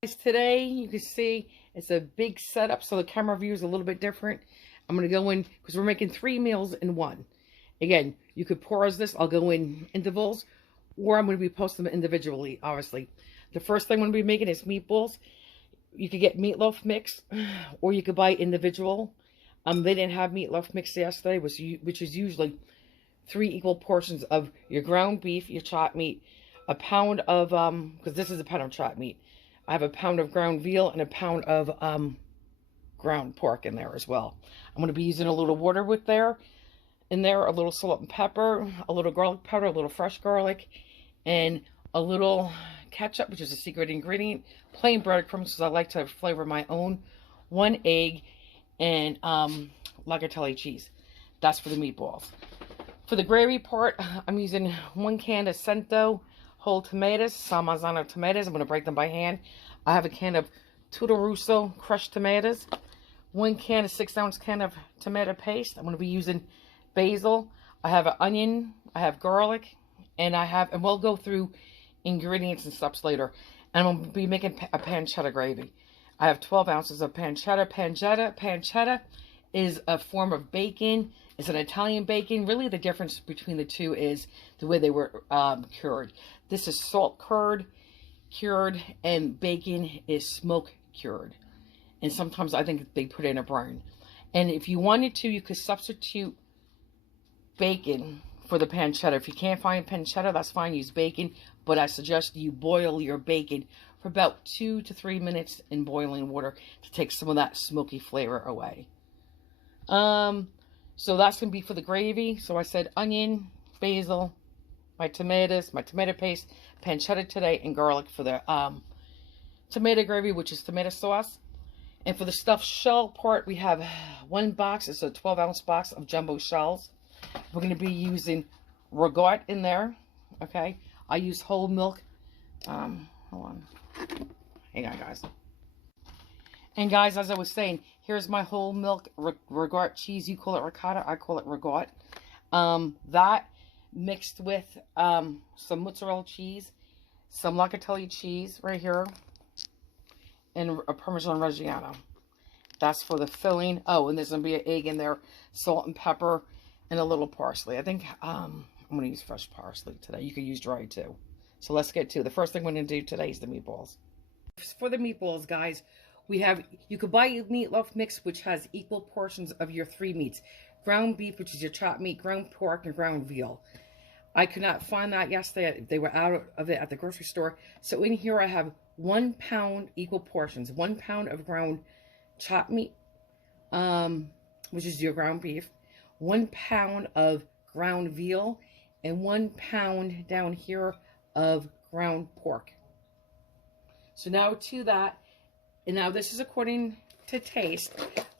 Today you can see it's a big setup, so the camera view is a little bit different. I'm going to go in because we're making 3 meals in one. Again, you could pause this. I'll go in intervals, or I'm going to be posting them individually, obviously. The first thing I'm going to be making is meatballs. You could get meatloaf mix, or you could buy individual. They didn't have meatloaf mix yesterday, which is usually 3 equal portions of your ground beef, your chopped meat, a pound of, because this is a pound of chopped meat. I have a pound of ground veal and a pound of ground pork in there as well. I'm going to be using a little water in there, a little salt and pepper, a little garlic powder, a little fresh garlic, and a little ketchup, which is a secret ingredient, plain breadcrumbs, because I like to flavor my own, 1 egg, and lagatelli cheese. That's for the meatballs. For the gravy part, I'm using 1 can of Cento whole tomatoes, Salmazzano tomatoes. I'm going to break them by hand. I have a can of Tutto Russo crushed tomatoes, 1 can of 6-ounce can of tomato paste. I'm going to be using basil. I have an onion. I have garlic, and we'll go through ingredients and stuff later. And I'm going to be making a pancetta gravy. I have 12 ounces of pancetta. Pancetta is a form of bacon. It's an Italian bacon. Really, the difference between the two is the way they were cured. This is salt cured, and bacon is smoke cured. And sometimes I think they put it in a brine. And if you wanted to, you could substitute bacon for the pancetta. If you can't find pancetta, that's fine. Use bacon. But I suggest you boil your bacon for about 2 to 3 minutes in boiling water to take some of that smoky flavor away. So that's going to be for the gravy. So I said onion, basil, my tomatoes, my tomato paste, pancetta today, and garlic for the tomato gravy, which is tomato sauce. And for the stuffed shell part, we have 1 box. It's a 12-ounce box of jumbo shells. We're going to be using ragout in there. Okay. I use whole milk. Hold on. Hang on, guys. And guys, as I was saying, here's my whole milk ragout cheese. You call it ricotta. I call it ragout. That mixed with some mozzarella cheese, some lagatelli cheese right here, and a Parmesan Reggiano. That's for the filling. Oh, and there's going to be an egg in there, salt and pepper, and a little parsley. I think I'm going to use fresh parsley today. You could use dry too. So let's get to it. The first thing we're going to do today is the meatballs. For the meatballs, guys, you could buy a meatloaf mix, which has equal portions of your 3 meats. Ground beef, which is your chopped meat, ground pork, and ground veal. I could not find that yesterday. They were out of it at the grocery store. So in here I have 1 pound, equal portions. 1 pound of ground chopped meat, which is your ground beef. 1 pound of ground veal. And 1 pound down here of ground pork. So now to that, and now this is according to taste,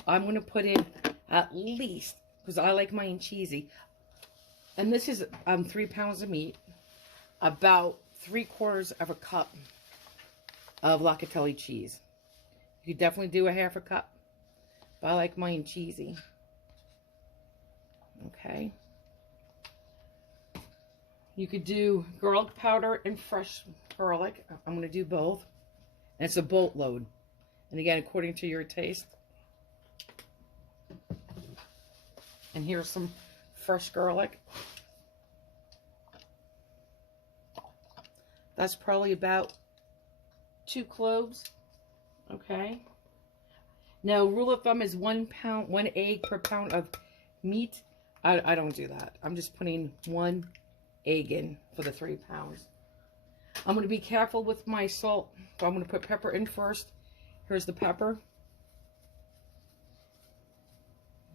I'm going to put in at least, because I like mine cheesy, and this is 3 pounds of meat, about 3/4 of a cup of lagatelli cheese. You could definitely do a 1/2 cup, but I like mine cheesy. Okay. You could do garlic powder and fresh garlic. I'm going to do both. And it's a boatload. And again, according to your taste. And here's some fresh garlic. That's probably about 2 cloves. Okay. Now, rule of thumb is 1 egg per pound of meat. I don't do that. I'm just putting 1 egg in for the 3 pounds. I'm going to be careful with my salt. So I'm going to put pepper in first. Here's the pepper.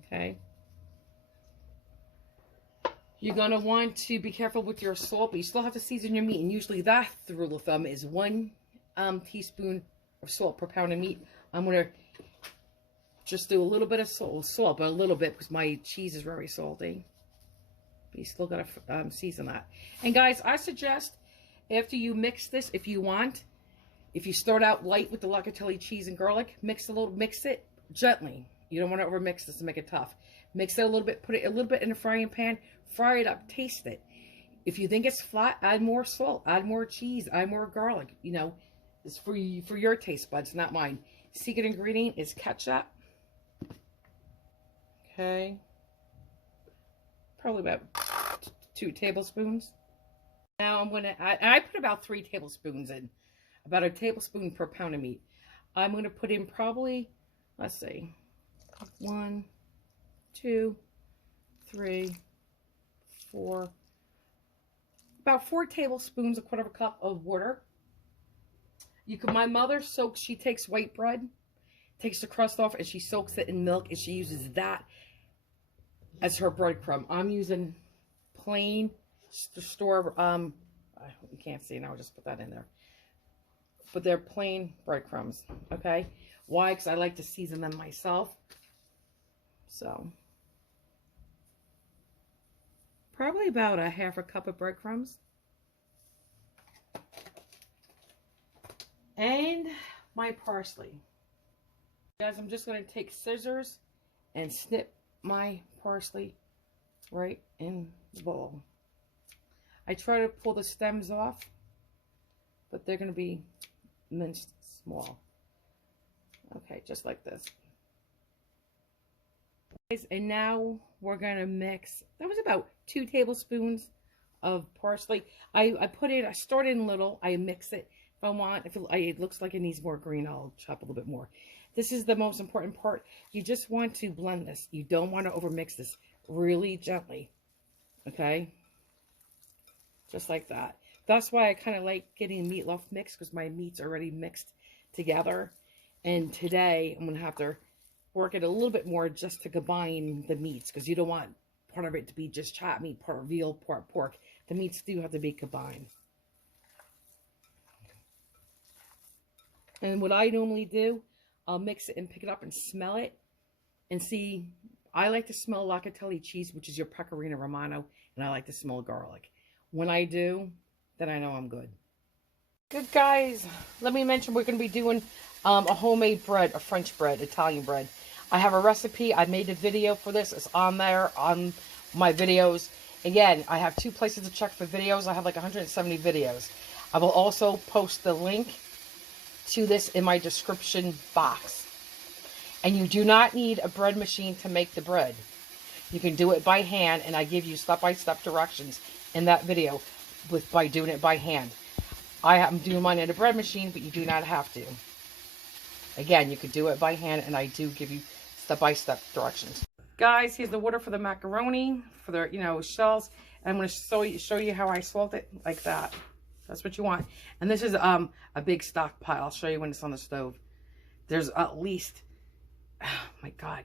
Okay. You're going to want to be careful with your salt, but you still have to season your meat. And usually that's the rule of thumb is 1 teaspoon of salt per pound of meat. I'm going to just do a little bit of salt, but a little bit because my cheese is very salty. But you still got to season that. And guys, I suggest after you mix this, if you want, if you start out light with the lagatelli cheese and garlic, mix it gently. You don't want to overmix this to make it tough. Mix it a little bit, put it a little bit in a frying pan, fry it up, taste it. If you think it's flat, add more salt, add more cheese, add more garlic. You know, It's for your taste buds, not mine. Secret ingredient is ketchup. Okay. Probably about 2 tablespoons. Now I'm going to add, I put about 3 tablespoons in. About a tablespoon per pound of meat. I'm going to put in probably, let's see, 1, 2, 3, 4, about 4 tablespoons, a quarter of a cup of water. You can, my mother soaks, she takes white bread, takes the crust off, and she soaks it in milk, and she uses that as her breadcrumb. I'm using plain store, you can't see it now, I'll just put that in there. But they're plain breadcrumbs, okay? Why? Because I like to season them myself. So, probably about a half a cup of breadcrumbs. And my parsley. Guys, I'm just going to take scissors and snip my parsley right in the bowl. I try to pull the stems off, but they're going to be minced small. Okay, just like this. And now we're going to mix, that was about 2 tablespoons of parsley. I start in little, I mix it. If I want, if it looks like it needs more green, I'll chop a little bit more. This is the most important part. You just want to blend this. You don't want to overmix this. Really gently. Okay? Just like that. That's why I kind of like getting meatloaf mixed, because my meat's already mixed together. And today, I'm going to have to work it a little bit more just to combine the meats, because you don't want part of it to be just chopped meat, part veal, part pork. The meats do have to be combined. And what I normally do, I'll mix it and pick it up and smell it and see. I like to smell locatelli cheese, which is your pecorino romano, and I like to smell garlic. When I do, then I know I'm good. Good, guys. Let me mention we're going to be doing a homemade bread, a French bread, Italian bread. I have a recipe. I made a video for this. It's on there on my videos. Again, I have 2 places to check for videos. I have like 170 videos. I will also post the link to this in my description box. And you do not need a bread machine to make the bread. You can do it by hand, and I give you step-by-step directions in that video by doing it by hand. I am doing mine in a bread machine, but you do not have to. Again, you could do it by hand, and I do give you step-by-step directions. Guys, here's the water for the macaroni, for the shells. And I'm going to show you how I salt it like that. That's what you want. And this is a big stockpile. I'll show you when it's on the stove. There's at least, oh my God,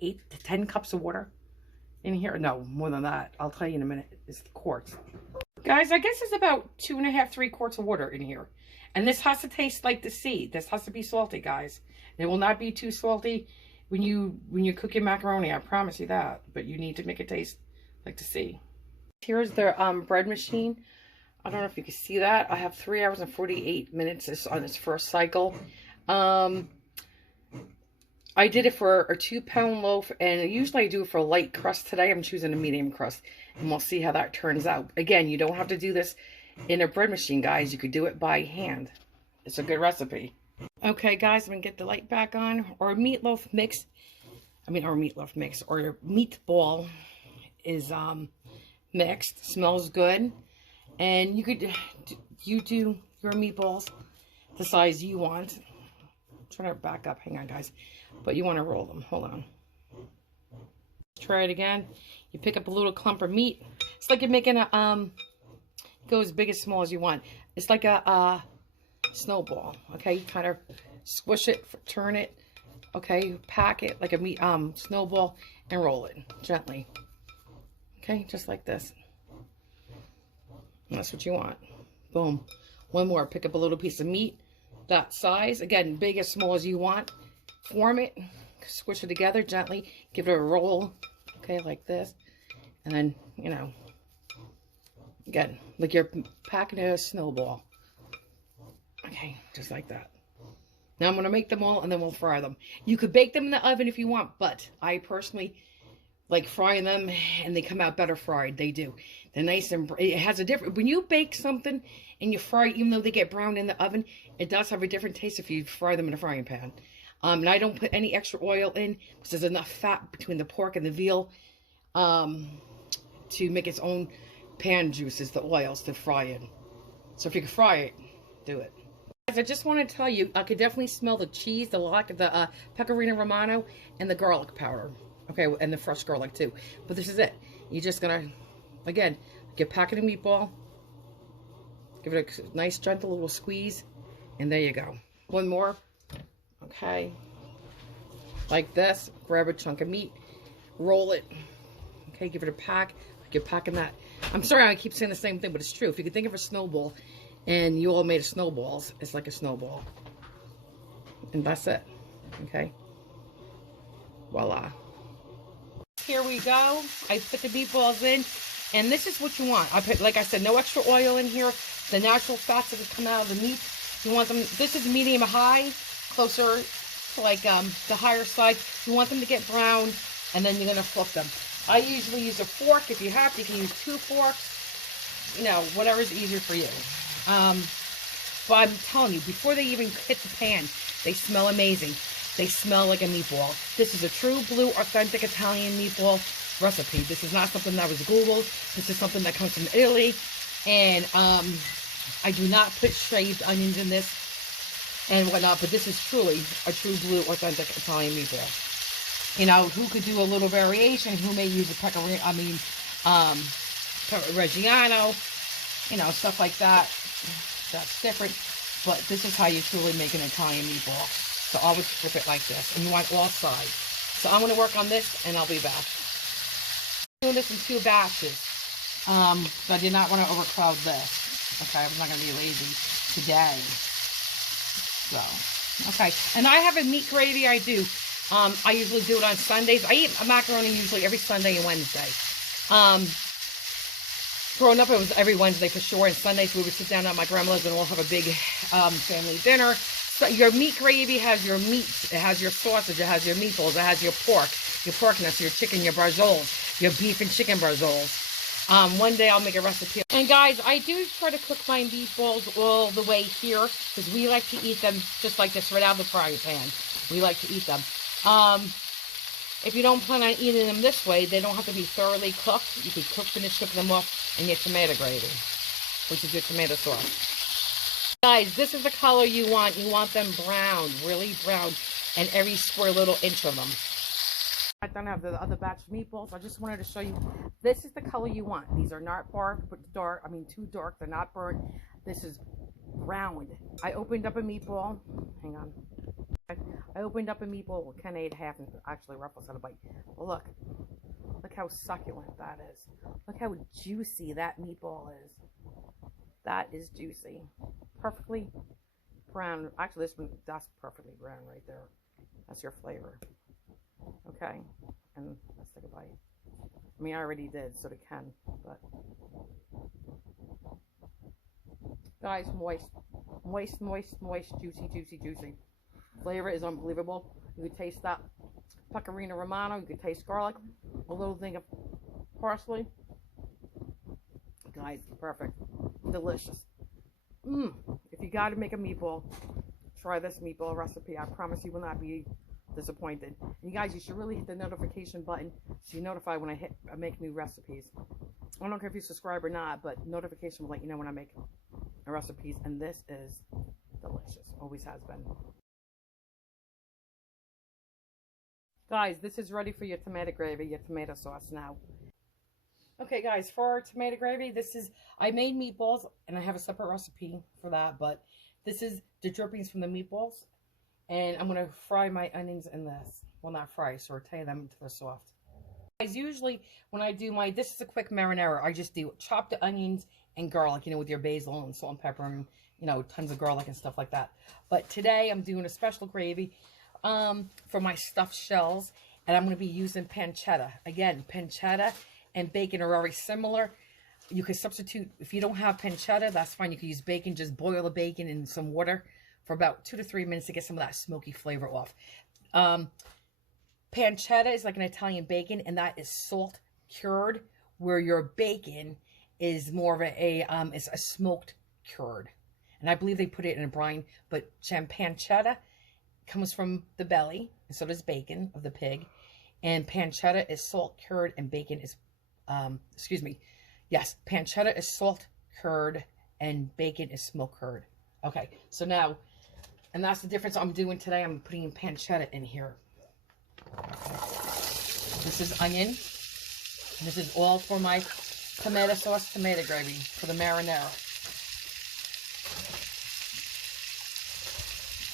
8 to 10 cups of water in here. No, more than that. I'll tell you in a minute. It's quarts. Guys, I guess it's about 2.5, 3 quarts of water in here. And this has to taste like the sea. This has to be salty, guys. It will not be too salty when you cook your macaroni. I promise you that. But you need to make it taste like the sea. Here's the bread machine. I don't know if you can see that. I have 3 hours and 48 minutes on its first cycle. I did it for a 2-pound loaf, and usually I do it for a light crust. Today I'm choosing a medium crust, and we'll see how that turns out. Again, you don't have to do this in a bread machine, guys. You could do it by hand. It's a good recipe. Okay, guys, I'm going to get the light back on. Our meatloaf mix, or your meatball is mixed. Smells good. And you do your meatballs the size you want. I'm trying to back up. Hang on, guys. But you want to roll them. Hold on. Try it again. You pick up a little clump of meat. It's like you're making a, go as big as small as you want. It's like a snowball. Okay, you kind of squish it, turn it. Okay, pack it like a meat snowball and roll it gently. Okay, just like this. That's what you want. Boom. One more. Pick up a little piece of meat that size. Again, big as small as you want. Form it. Squish it together gently. Give it a roll. Okay, like this. And then, again, like you're packing a snowball. Okay, just like that. Now I'm going to make them all, and then we'll fry them. You could bake them in the oven if you want, but I personally like frying them, and they come out better fried. They do. They're nice and it has a different. When you bake something and you fry, even though they get brown in the oven, it does have a different taste if you fry them in a frying pan. And I don't put any extra oil in because there's enough fat between the pork and the veal to make its own pan juices, the oils to fry in. So if you can fry it, do it. Guys, I just want to tell you, I could definitely smell the cheese, the pecorino romano, and the garlic powder. Okay, and the fresh garlic too. But this is it. You're just gonna, again, get a packet of meatball, give it a nice gentle little squeeze, and there you go. One more. Okay, like this. Grab a chunk of meat, roll it. Okay, give it a pack. You're packing that. I'm sorry I keep saying the same thing, but it's true. If you could think of a snowball, and you all made of snowballs, it's like a snowball. And that's it. Okay. Voila. Here we go. I put the meatballs in, and this is what you want. I put, like I said, no extra oil in here. The natural fats that come out of the meat. You want them. This is medium high, closer to like the higher side. You want them to get brown, and then you're gonna flip them. I usually use a fork. If you have to, you can use 2 forks. You know, whatever's easier for you. But I'm telling you, before they even hit the pan, they smell amazing. They smell like a meatball. This is a true blue, authentic Italian meatball recipe. This is not something that was Googled. This is something that comes from Italy. And I do not put shaved onions in this and whatnot, but this is truly a true blue, authentic Italian meatball. You know, who could do a little variation? Who may use a pecorino, Reggiano, you know, stuff like that. That's different. But this is how you truly make an Italian meatball. So always flip it like this. And you want all sides. So I'm going to work on this, and I'll be back. I'm doing this in 2 batches. So I did not want to overcrowd this. Okay, I'm not going to be lazy today. So, okay. And I have a meat gravy I do. I usually do it on Sundays. I eat macaroni usually every Sunday and Wednesday. Growing up, it was every Wednesday for sure. And Sundays, we would sit down at my grandmother's and we'll have a big family dinner. So your meat gravy has your meat. It has your sausage. It has your meatballs. It has your pork nuts, your chicken, your barzols, your beef and chicken barzols. One day I'll make a recipe. And guys, I do try to cook my meatballs all the way here because we like to eat them just like this, right out of the frying pan. We like to eat them. If you don't plan on eating them this way, they don't have to be thoroughly cooked. You can finish cooking them off in your tomato gravy, which is your tomato sauce. Guys, this is the color you want. You want them brown, really brown, and every square little inch of them. I don't have the other batch of meatballs. I just wanted to show you. This is the color you want. These are not too dark. They're not burnt. This is brown. I opened up a meatball. Hang on. I opened up a meatball. Well, Ken ate half and actually Ruffles had a bite. Well, look how succulent that is. Look how juicy that meatball is. That is juicy. Perfectly brown. Actually, that's perfectly brown right there. That's your flavor. Okay, and let's take a bite. I mean, I already did, so did Ken, but guys, moist, juicy. Flavor is unbelievable. You could taste that pecorino romano. You could taste garlic. A little thing of parsley. Guys, perfect, delicious. If you got to make a meatball, try this meatball recipe. I promise you will not be disappointed. And you guys, you should really hit the notification button so you're notified when I make new recipes. I don't care if you subscribe or not, but notification will let you know when I make recipes. And this is delicious. Always has been. Guys, this is ready for your tomato gravy, your tomato sauce now. Okay, guys, for our tomato gravy, I made meatballs, and I have a separate recipe for that, but this is the drippings from the meatballs. And I'm going to fry my onions in this. Well, not fry, saute them until they're soft. Guys, usually when I do this is a quick marinara. I just do chop the onions and garlic, with your basil and salt and pepper and, tons of garlic and stuff like that. But today I'm doing a special gravy for my stuffed shells. And I'm going to be using pancetta. Again, pancetta and bacon are very similar. You could substitute, if you don't have pancetta, that's fine. You could use bacon. Just boil the bacon in some water for about 2 to 3 minutes to get some of that smoky flavor off. Pancetta is like an Italian bacon, and that is salt cured, where your bacon is more of it's a smoked cured. And I believe they put it in a brine, but pancetta comes from the belly, and so does bacon of the pig. And pancetta is salt cured, and bacon is, yes, pancetta is salt cured, and bacon is smoke cured. Okay, so now, and that's the difference I'm doing today. I'm putting pancetta in here. This is onion. This is all for my tomato sauce, tomato gravy, for the marinara.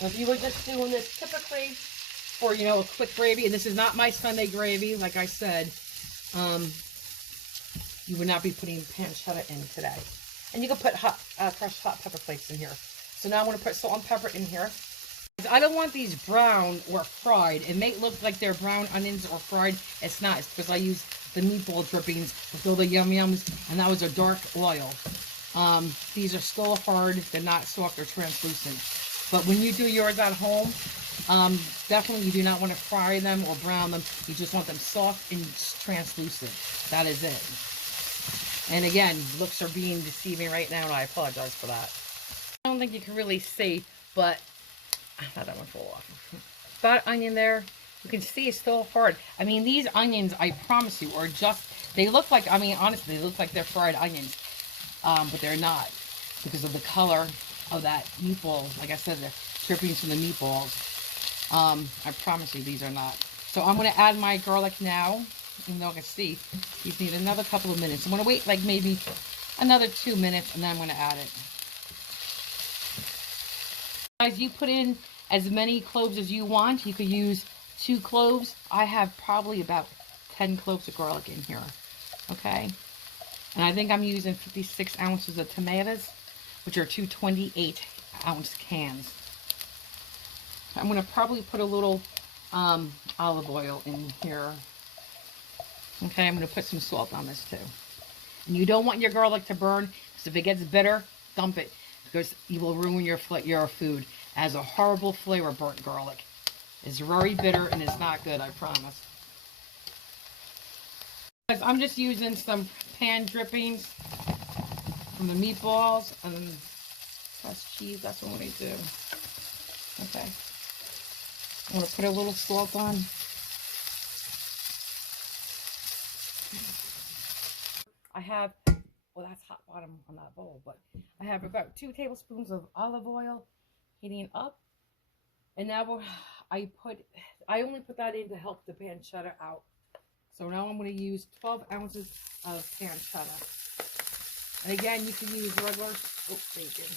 If you were just doing this typically for, you know, a quick gravy, and this is not my Sunday gravy, like I said, you would not be putting pancetta in today. And you can put crushed hot pepper flakes in here. So now I'm going to put salt and pepper in here. I don't want these brown or fried. It may look like they're brown onions or fried. It's not. It's because I use the meatball drippings with all the yum-yums, and that was a dark oil. These are still hard. They're not soft or translucent. But when you do yours at home, definitely you do not want to fry them or brown them. You just want them soft and translucent. That is it. And again, looks are being deceiving right now, and I apologize for that. I don't think you can really see, but I thought that one fall off. That onion there, you can see it's still hard. I mean, these onions, I promise you, are just, they look like, I mean, honestly, they look like they're fried onions. But they're not, because of the color of that meatball. Like I said, the drippings from the meatballs. I promise you, these are not. So I'm going to add my garlic now. Even though I can see, these need another couple of minutes. I'm going to wait like maybe another 2 minutes, and then I'm going to add it. Guys, you put in as many cloves as you want. You could use 2 cloves. I have probably about 10 cloves of garlic in here. Okay? And I think I'm using 56 ounces of tomatoes, which are 2 28-ounce cans. I'm going to probably put a little olive oil in here. Okay, I'm going to put some salt on this too. And you don't want your garlic to burn, because if it gets bitter, dump it, because you will ruin your food. It has a horrible flavor, burnt garlic. It's very bitter and it's not good, I promise. Guys, I'm just using some pan drippings from the meatballs and pressed cheese. That's what we do. Okay. I'm going to put a little salt on. I have, well, that's hot bottom on that bowl, but I have about 2 tablespoons of olive oil heating up. And now I only put that in to help the pancetta out. So now I'm going to use 12 ounces of pancetta. And again, you can use regular bacon.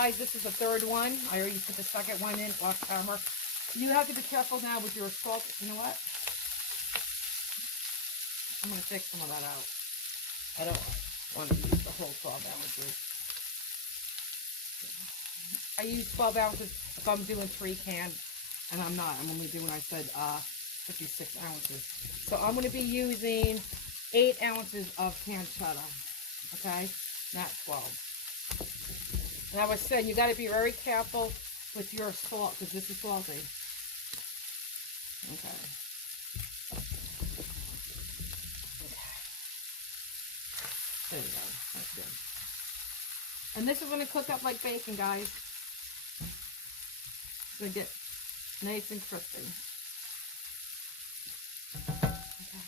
Guys, this is the 3rd one. I already put the 2nd one in off camera. You have to be careful now with your salt. You know what? I'm going to take some of that out. I don't want to use the whole 12 ounces. I use 12 ounces if I'm doing 3 cans, and I'm not. I'm only doing, I said, 56 ounces. So I'm going to be using 8 ounces of pancetta, okay? Not 12. And I was saying, you got to be very careful with your salt, because this is salty. Okay. There you go. That's good. And this is going to cook up like bacon, guys. It's going to get nice and crispy. Okay.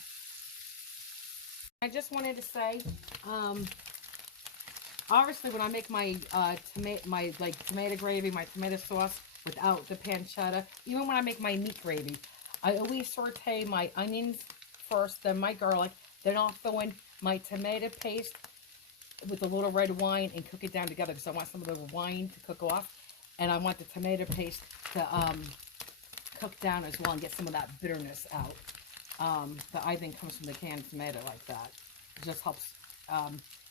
I just wanted to say, obviously when I make my tomato gravy, my tomato sauce without the pancetta, even when I make my meat gravy, I always saute my onions first, then my garlic, then I'll throw in my tomato paste with a little red wine and cook it down together, because I want some of the wine to cook off, and I want the tomato paste to cook down as well and get some of that bitterness out that I think comes from the canned tomato like that. It just helps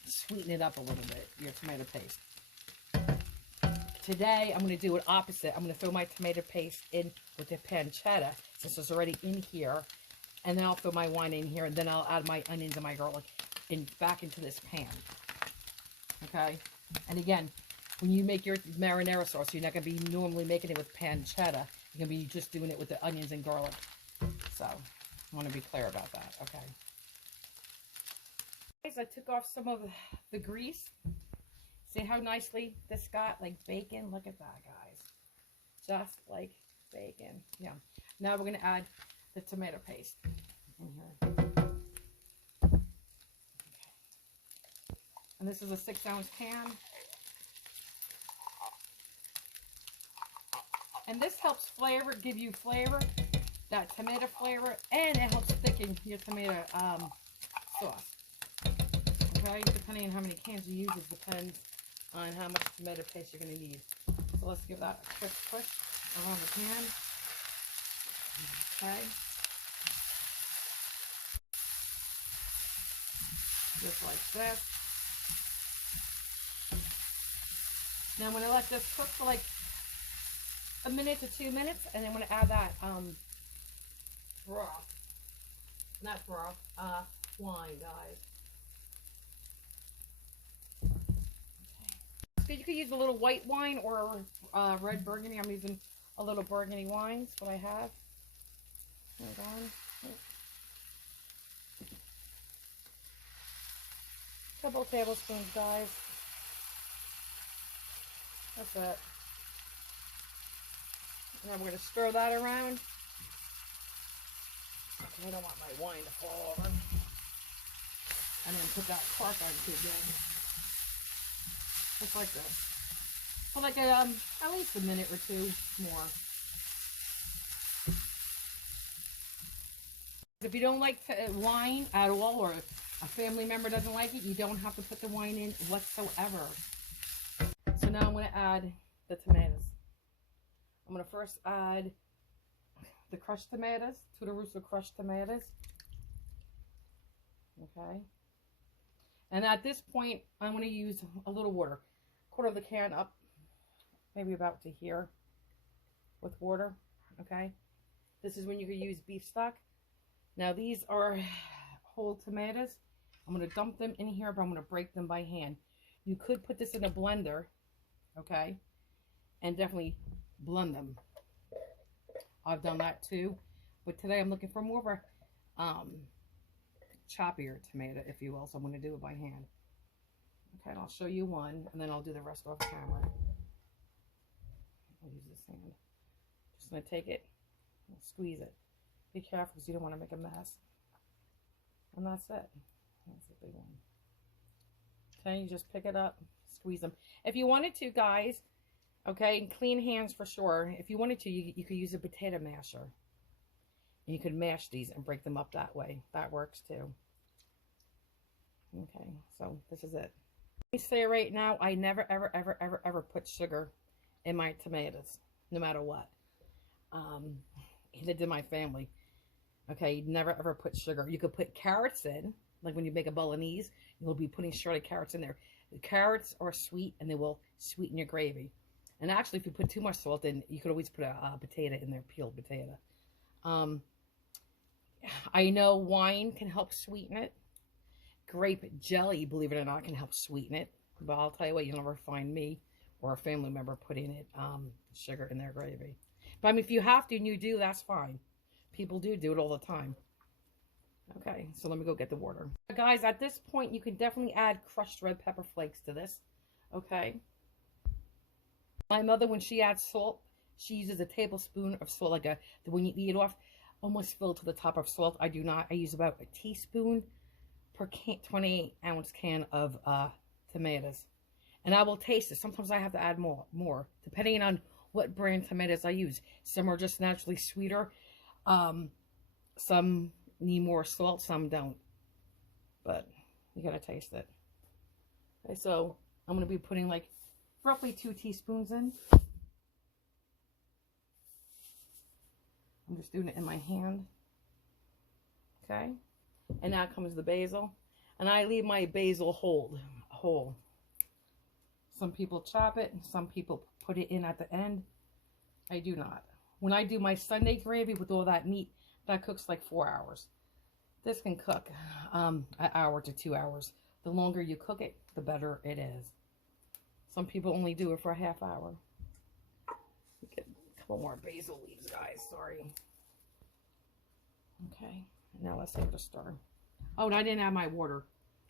sweeten it up a little bit, your tomato paste. Today, I'm going to do it opposite. I'm going to throw my tomato paste in with the pancetta, since it's already in here, and then I'll throw my wine in here, and then I'll add my onions and my garlic back into this pan. Okay? And again, when you make your marinara sauce, you're not going to be normally making it with pancetta. You're going to be just doing it with the onions and garlic. So, I want to be clear about that. Okay. Guys, I took off some of the grease. See how nicely this got, like bacon? Look at that, guys. Just like bacon. Yeah. Now we're going to add the tomato paste in here. Okay. And this is a 6-ounce can. And this helps flavor, give you flavor, that tomato flavor, and it helps thicken your tomato sauce. Okay, depending on how many cans you use, it depends on how much tomato paste you're going to need. So let's give that a quick push around the pan. Okay. Just like this. Now I'm going to let this cook for like a minute to 2 minutes, and then I'm going to add that broth. Not broth, wine, guys. Okay. So you could use a little white wine or red burgundy. I'm using a little burgundy wine. That's what I have. Hold on. Couple tablespoons, guys. That's it. Now we're going to stir that around. I don't want my wine to fall over. And then put that pork on too good. Just like this. For like at least a minute or two more. If you don't like wine at all, or a family member doesn't like it, you don't have to put the wine in whatsoever. So now I'm going to add the tomatoes. I'm going to first add the crushed tomatoes, Tutti Russo crushed tomatoes. Okay. And at this point, I'm going to use a little water. Quarter of the can up, maybe about to here with water. Okay. This is when you can use beef stock. Now these are whole tomatoes. I'm going to dump them in here, but I'm going to break them by hand. You could put this in a blender, okay, and definitely blend them. I've done that too, but today I'm looking for more of a choppier tomato, if you will, so I'm going to do it by hand. Okay, and I'll show you one, and then I'll do the rest off camera. I'll use this hand. Just going to take it and squeeze it. Be careful because you don't want to make a mess. And that's it. That's a big one. Okay, you just pick it up, squeeze them. If you wanted to, guys, okay, and clean hands for sure. If you wanted to, you could use a potato masher. And you could mash these and break them up that way. That works too. Okay, so this is it. Let me say right now, I never, ever, ever, ever, ever put sugar in my tomatoes, no matter what. It did my family. Okay, never, ever put sugar. You could put carrots in, like when you make a bolognese, you'll be putting shredded carrots in there. The carrots are sweet, and they will sweeten your gravy. And actually, if you put too much salt in, you could always put a potato in there, peeled potato. I know wine can help sweeten it. Grape jelly, believe it or not, can help sweeten it. But I'll tell you what, you'll never find me or a family member putting it sugar in their gravy. But I mean, if you have to and you do, that's fine. People do it all the time. Okay, so let me go get the water. Guys, at this point, you can definitely add crushed red pepper flakes to this. Okay. My mother, when she adds salt, she uses a tablespoon of salt, like when you eat it off, almost filled to the top of salt. I do not. I use about a teaspoon per 28-ounce can of tomatoes. And I will taste it. Sometimes I have to add more, depending on what brand tomatoes I use. Some are just naturally sweeter. Some need more salt, some don't. But you gotta taste it. Okay, so I'm gonna be putting like roughly 2 teaspoons in. I'm just doing it in my hand. Okay. And now comes the basil. And I leave my basil whole. Some people chop it, and some people put it in at the end. I do not. When I do my Sunday gravy with all that meat, that cooks like 4 hours. This can cook an hour to 2 hours. The longer you cook it, the better it is. Some people only do it for a half hour. You can couple more basil leaves, guys. Sorry. Okay. Now let's give it a stir. Oh, and I didn't add my water.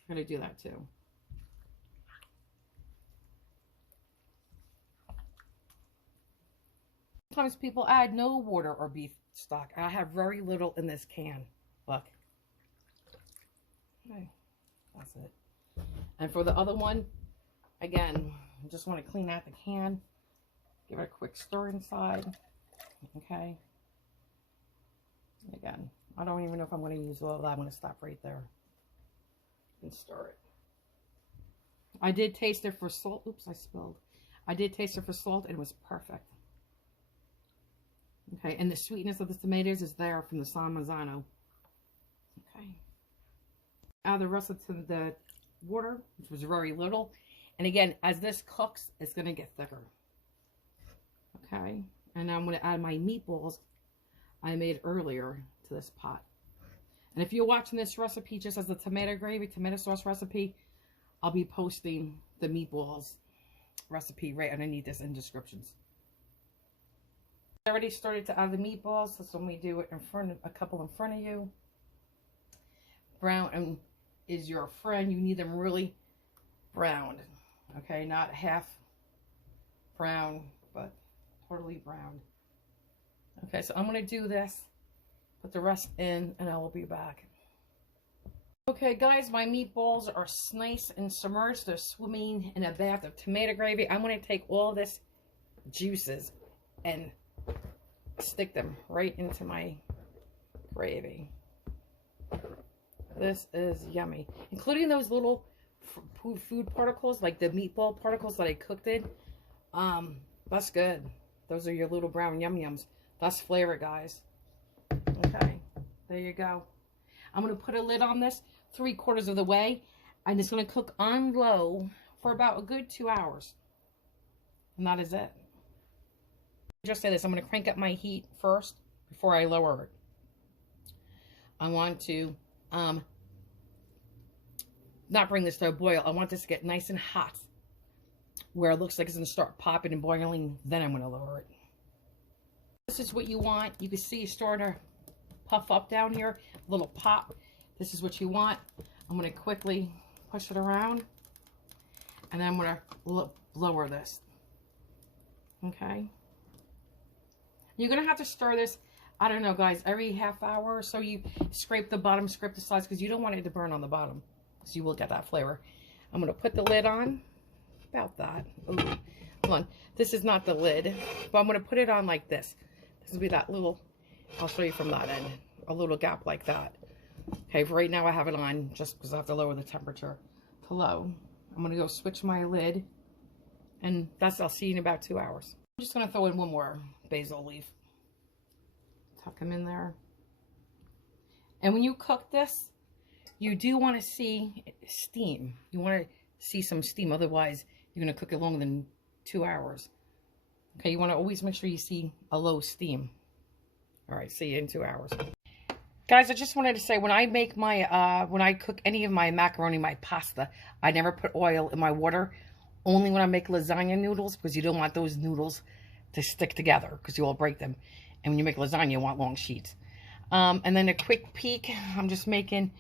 I'm going to do that too. Sometimes people add no water or beef stock. I have very little in this can. Look. Okay. That's it. And for the other one, again, I just want to clean out the can. Give it a quick stir inside. Okay. Again, I don't even know if I'm going to use all of that. I'm going to stop right there and stir it. I did taste it for salt. Oops, I spilled. I did taste it for salt and it was perfect. Okay, and the sweetness of the tomatoes is there from the San Marzano. Okay. Add the rest of the water, which was very little. And again, as this cooks, it's going to get thicker. Okay, and now I'm going to add my meatballs I made earlier to this pot. And if you're watching this recipe just as the tomato gravy, tomato sauce recipe, I'll be posting the meatballs recipe right underneath this in descriptions. I already started to add the meatballs, so let me do it in front of a couple in front of you. Brown is your friend. You need them really browned. Okay, not half brown, but totally browned. Okay, so I'm going to do this, put the rest in, and I will be back. Okay, guys, my meatballs are nice and submerged. They're swimming in a bath of tomato gravy. I'm going to take all this juices and stick them right into my gravy. This is yummy, including those little food particles, like the meatball particles that I cooked in. That's good. Those are your little brown yum-yums. That's flavor, guys. Okay, there you go. I'm going to put a lid on this 3/4 of the way. And it's going to cook on low for about a good 2 hours. And that is it. Just say this, I'm going to crank up my heat first before I lower it. I want to not bring this to a boil. I want this to get nice and hot where it looks like it's going to start popping and boiling. Then I'm going to lower it. This is what you want. You can see it's starting to puff up down here, a little pop. This is what you want. I'm going to quickly push it around and I'm going to lower this. Okay. You're going to have to stir this, I don't know, guys, every half hour or so. You scrape the bottom, scrape the sides, because you don't want it to burn on the bottom, because you will get that flavor. I'm going to put the lid on, about that. Ooh, hold on. This is not the lid, but I'm going to put it on like this. This will be that little, I'll show you from that end, a little gap like that. Okay, for right now I have it on just because I have to lower the temperature to low. I'm going to go switch my lid, and I'll see you in about 2 hours. I'm just going to throw in one more basil leaf. Tuck them in there. And when you cook this, you do want to see steam. You want to see some steam. Otherwise, you're going to cook it longer than 2 hours. Okay, you want to always make sure you see a low steam. All right, see you in 2 hours. Guys, I just wanted to say, when I make my, when I cook any of my macaroni, my pasta, I never put oil in my water. Only when I make lasagna noodles, because you don't want those noodles to stick together, because you will break them. And when you make lasagna, you want long sheets. And then a quick peek, I'm just making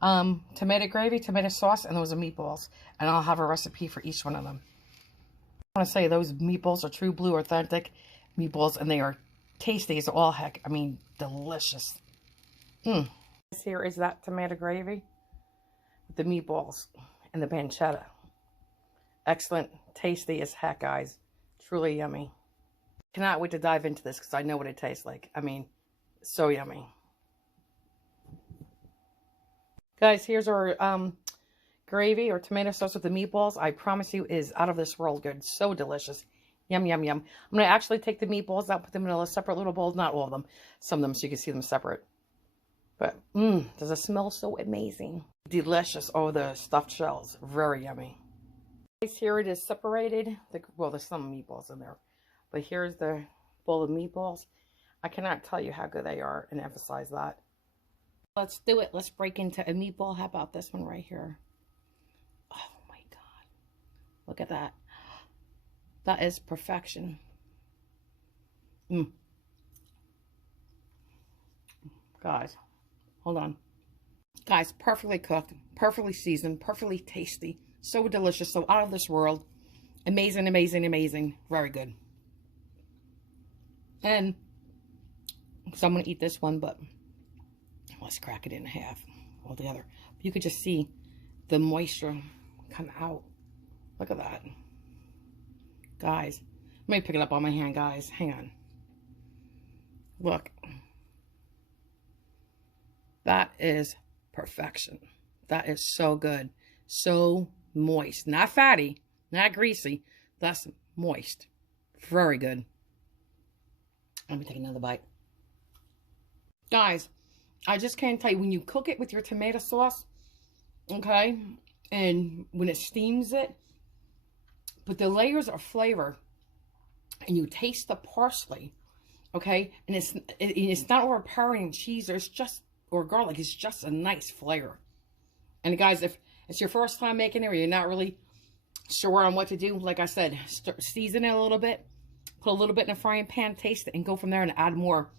tomato gravy, tomato sauce, and those are meatballs. And I'll have a recipe for each one of them. I want to say those meatballs are true blue, authentic meatballs, and they are tasty as all heck. I mean, delicious. Here is that tomato gravy with the meatballs and the pancetta. Excellent, tasty as heck, guys. Truly yummy. Cannot wait to dive into this because I know what it tastes like. I mean, so yummy. Guys, here's our gravy or tomato sauce with the meatballs. I promise you is out of this world good. So delicious. Yum, yum, yum. I'm going to actually take the meatballs out, put them in a separate little bowl. Not all of them. Some of them so you can see them separate. But, does it smell so amazing. Delicious. Oh, the stuffed shells. Very yummy. Here it is separated. Well, there's some meatballs in there. But here's the bowl of meatballs. I cannot tell you how good they are and emphasize that. Let's do it. Let's break into a meatball. How about this one right here? Oh my God. Look at that. That is perfection. Mm. Guys, hold on. Guys, perfectly cooked, perfectly seasoned, perfectly tasty. So delicious, so out of this world. Amazing, amazing, amazing. Very good. And so I'm going to eat this one, but let's crack it in half altogether. You could just see the moisture come out. Look at that. Guys, let me pick it up on my hand, guys. Hang on. Look. That is perfection. That is so good. So moist. Not fatty. Not greasy. That's moist. Very good. Let me take another bite. Guys, I just can't tell you, when you cook it with your tomato sauce, okay, and when it steams it, but the layers of flavor, and you taste the parsley, okay, and it's not overpowering cheese, there's just, or garlic, it's just a nice flavor. And guys, if it's your first time making it, or you're not really sure on what to do, like I said, season it a little bit, put a little bit in a frying pan, taste it, and go from there and add more.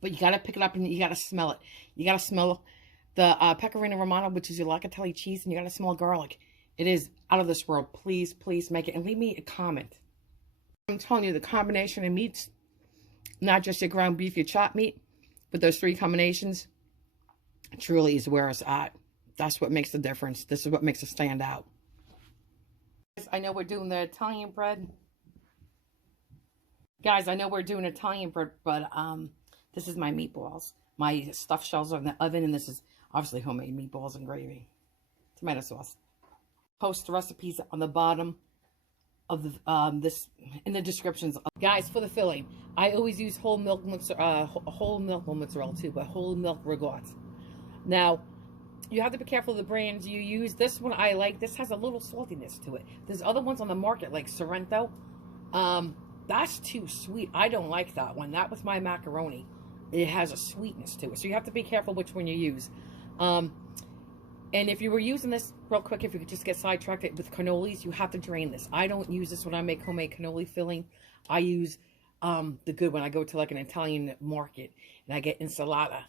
But you got to pick it up and you got to smell it. You got to smell the pecorino romano, which is your locatelli cheese, and you got to smell garlic. It is out of this world. Please, please make it. And leave me a comment. I'm telling you, the combination of meats, not just your ground beef, your chopped meat, but those three combinations, truly is where it's at. That's what makes the difference. This is what makes it stand out. I know we're doing the Italian bread. Guys, I know we're doing Italian bread, but this is my meatballs. My stuffed shells are in the oven, and this is obviously homemade meatballs and gravy. Tomato sauce. Post the recipes on the bottom of the this in the descriptions. Guys, for the filling, I always use whole milk mozzarella too, but whole milk ricotta. Now, you have to be careful of the brands you use. This one I like. This has a little saltiness to it. There's other ones on the market like Sorrento. That's too sweet. I don't like that one. That was my macaroni. It has a sweetness to it. So you have to be careful which one you use. And if you were using this, real quick, if you could just get sidetracked with cannolis, you have to drain this. I don't use this when I make homemade cannoli filling. I use the good one. I go to like an Italian market and I get insalata.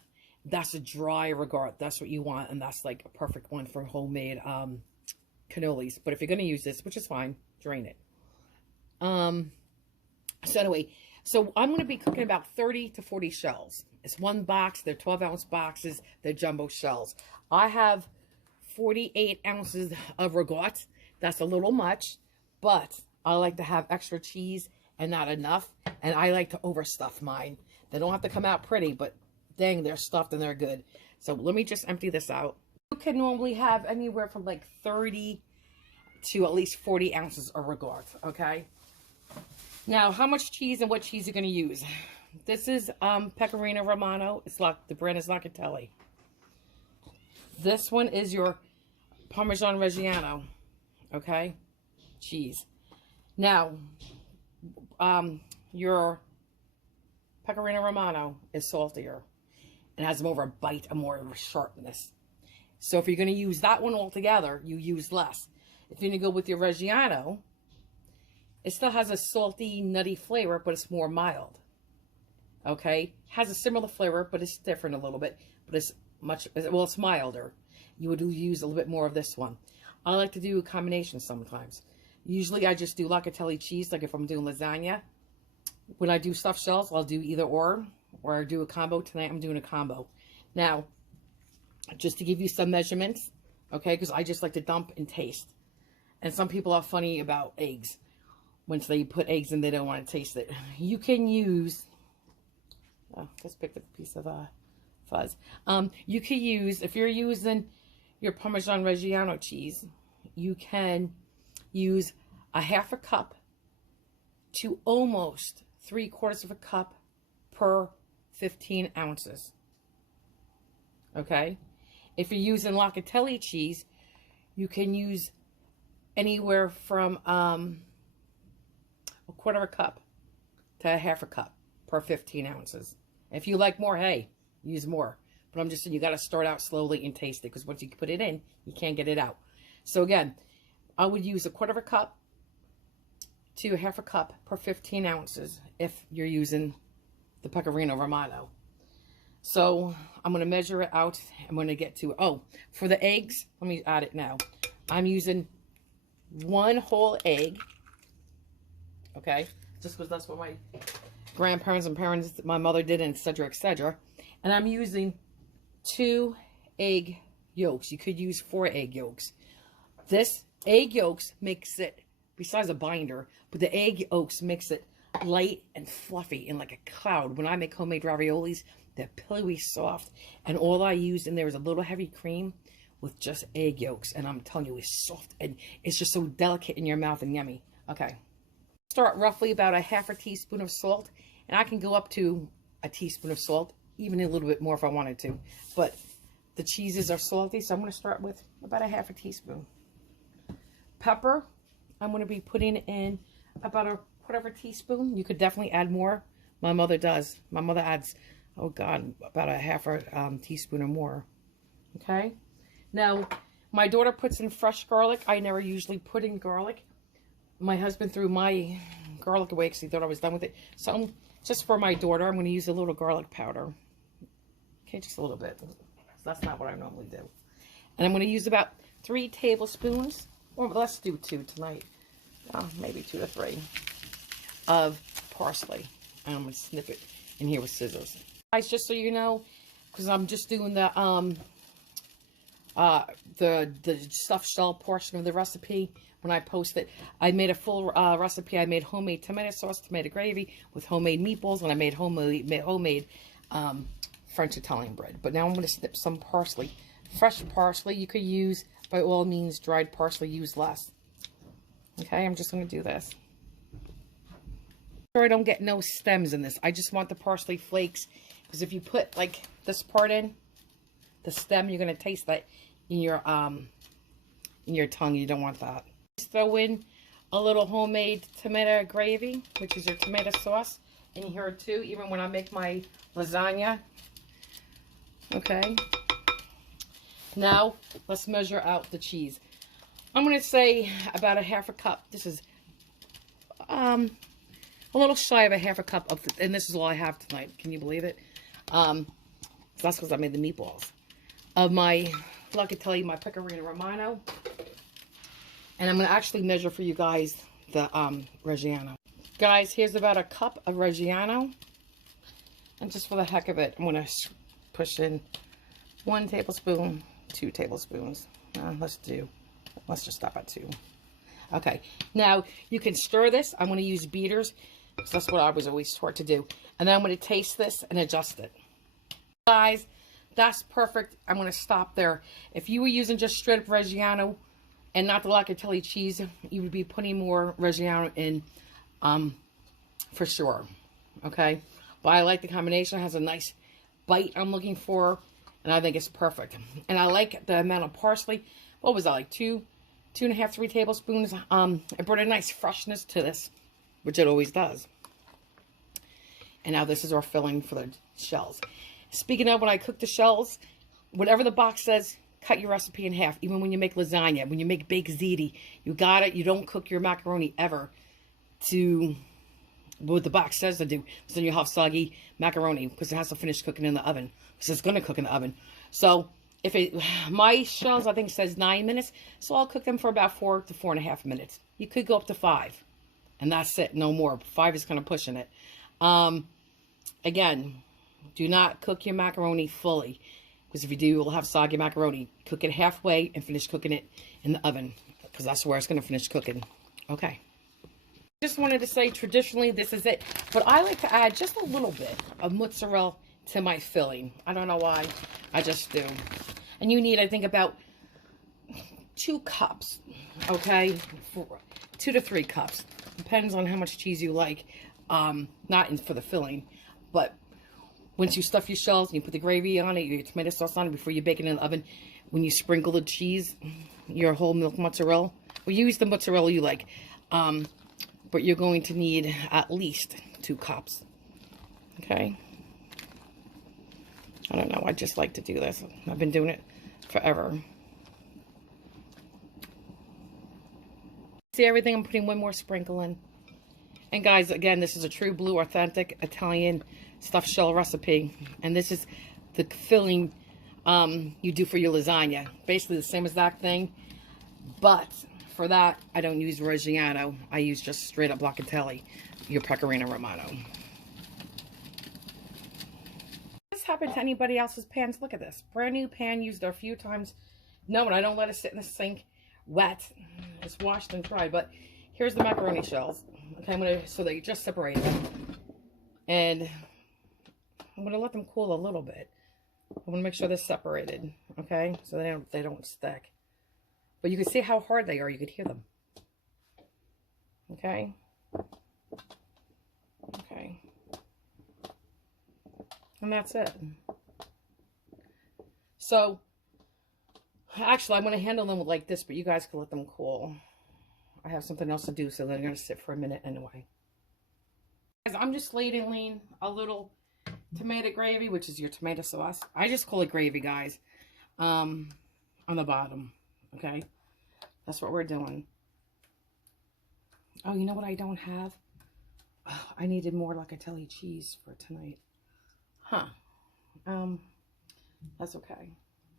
That's a dry regard. That's what you want. And that's like a perfect one for homemade cannolis. But if you're going to use this, which is fine, drain it. So anyway, so I'm going to be cooking about 30 to 40 shells. It's one box. They're 12-ounce boxes. They're jumbo shells. I have 48 ounces of ricotta. That's a little much, but I like to have extra cheese and not enough. And I like to overstuff mine. They don't have to come out pretty, but dang, they're stuffed and they're good. So let me just empty this out. You can normally have anywhere from like 30 to at least 40 ounces of ricotta, okay? Now, how much cheese and what cheese you're going to use? This is Pecorino Romano. It's like the brand is Locatelli. This one is your Parmesan Reggiano, okay? Cheese. Now, your Pecorino Romano is saltier. It has more of a bite and more of a sharpness. So if you're going to use that one altogether, you use less. If you're going to go with your Reggiano, it still has a salty, nutty flavor, but it's more mild. Okay? Has a similar flavor, but it's different a little bit. But it's much, well, it's milder. You would use a little bit more of this one. I like to do a combination sometimes. Usually I just do Locatelli cheese, like if I'm doing lasagna. When I do stuffed shells, I'll do either or I do a combo. Tonight I'm doing a combo. Now, just to give you some measurements, okay, because I just like to dump and taste. And some people are funny about eggs. Once they put eggs in, they don't want to taste it. You can use, just picked up a piece of fuzz. You can use, if you're using your Parmesan Reggiano cheese, you can use a half a cup to almost 3/4 of a cup per 15 ounces. Okay? If you're using Locatelli cheese, you can use anywhere from a 1/4 cup to a half a cup per 15 ounces. If you like more, hey, use more. But I'm just saying you got to start out slowly and taste it, because once you put it in, you can't get it out. So again, I would use a 1/4 cup to half a cup per 15 ounces if you're using the Pecorino Romano. So I'm going to measure it out. I'm going to get to it. Oh, for the eggs, let me add it now. I'm using 1 whole egg. Okay, just because that's what my grandparents and parents, my mother did, and etc., etc. And I'm using 2 egg yolks. You could use 4 egg yolks. This egg yolks makes it, besides a binder, but the egg yolks makes it light and fluffy and like a cloud. When I make homemade raviolis, they're pillowy soft, and all I use in there is a little heavy cream with just egg yolks, and I'm telling you, it's soft and it's just so delicate in your mouth and yummy. Okay, start roughly about a half a teaspoon of salt, and I can go up to a teaspoon of salt, even a little bit more if I wanted to, but the cheeses are salty, so I'm going to start with about a half a teaspoon. Pepper, I'm going to be putting in about a quarter teaspoon. You could definitely add more. My mother does. My mother adds, oh God, about a half a teaspoon or more. Okay. Now, my daughter puts in fresh garlic. I never usually put in garlic. My husband threw my garlic away because he thought I was done with it. So, just for my daughter, I'm going to use a little garlic powder. Okay, just a little bit. That's not what I normally do. And I'm going to use about 3 tablespoons, or let's do 2 tonight. Maybe 2 to 3 of parsley. And I'm going to snip it in here with scissors. Guys, just so you know, because I'm just doing the stuffed shell portion of the recipe. When I post it, I made a full recipe. I made homemade tomato sauce, tomato gravy with homemade meatballs, and I made homemade French Italian bread. But now I'm going to snip some parsley. Fresh parsley. You could use, by all means, dried parsley. Use less. Okay, I'm just going to do this. Sure, I don't get no stems in this. I just want the parsley flakes, because if you put like this part in, the stem, you're going to taste that in your tongue. You don't want that. Just throw in a little homemade tomato gravy, which is your tomato sauce, in here too, even when I make my lasagna. Okay. Now, let's measure out the cheese. I'm going to say about a half a cup. This is a little shy of a half a cup, and this is all I have tonight. Can you believe it? That's because I made the meatballs. Of my, like I tell you, my Pecorino Romano. And I'm going to actually measure for you guys the Reggiano. Guys, here's about a cup of Reggiano. And just for the heck of it, I'm going to push in 1 tablespoon, 2 tablespoons. Let's just stop at 2. Okay, now you can stir this. I'm going to use beaters, because that's what I was always taught to do. And then I'm going to taste this and adjust it. Guys, that's perfect. I'm going to stop there. If you were using just straight up Reggiano and not the locatelli cheese, you would be putting more Reggiano in for sure. Okay, but I like the combination. It has a nice bite I'm looking for, and I think it's perfect. And I like the amount of parsley. What was that, like 2.5, 3 tablespoons? It brought a nice freshness to this, which it always does. And now this is our filling for the shells. Speaking of, when I cook the shells, whatever the box says, cut your recipe in half. Even when you make lasagna, when you make baked ziti, you got it. You don't cook your macaroni ever to what the box says to do. So then you'll have soggy macaroni, because it has to finish cooking in the oven. Because it's going to cook in the oven. So if my shells, I think, says 9 minutes, so I'll cook them for about 4 to 4.5 minutes. You could go up to 5, and that's it, no more. 5 is kind of pushing it. Again, do not cook your macaroni fully, because if you do, you'll have soggy macaroni. Cook it halfway and finish cooking it in the oven, because that's where it's going to finish cooking. Okay. Just wanted to say, traditionally, this is it, but I like to add just a little bit of mozzarella to my filling. I don't know why. I just do. And you need, I think, about 2 cups, okay? 2 to 3 cups. Depends on how much cheese you like. Not for the filling, but once you stuff your shells and you put the gravy on it, your tomato sauce on it, before you bake it in the oven, when you sprinkle the cheese, your whole milk mozzarella, or use the mozzarella you like, but you're going to need at least 2 cups, okay? I don't know, I just like to do this. I've been doing it forever. See everything? I'm putting 1 more sprinkle in. And guys, again, this is a true blue, authentic Italian stuffed shell recipe. And this is the filling you do for your lasagna. Basically the same exact thing. But for that, I don't use Reggiano. I use just straight up Bloccatelli, your Pecorino Romano. This happened to anybody else's pans? Look at this. Brand new pan, used it a few times. No, and I don't let it sit in the sink wet. It's washed and dried. But here's the macaroni shells. Okay, so they just separated. And I'm gonna let them cool a little bit. I want to make sure they're separated, okay, so they don't stick. But you can see how hard they are. You could hear them. Okay. Okay. And that's it. So, actually, I'm going to handle them like this, but you guys can let them cool. I have something else to do, so they're going to sit for a minute anyway. Guys, I'm just ladling a little tomato gravy, which is your tomato sauce. I just call it gravy, guys, on the bottom. Okay, that's what we're doing. Oh, you know what I don't have? Oh, I needed more Bloccatelli cheese for tonight. Huh. That's okay.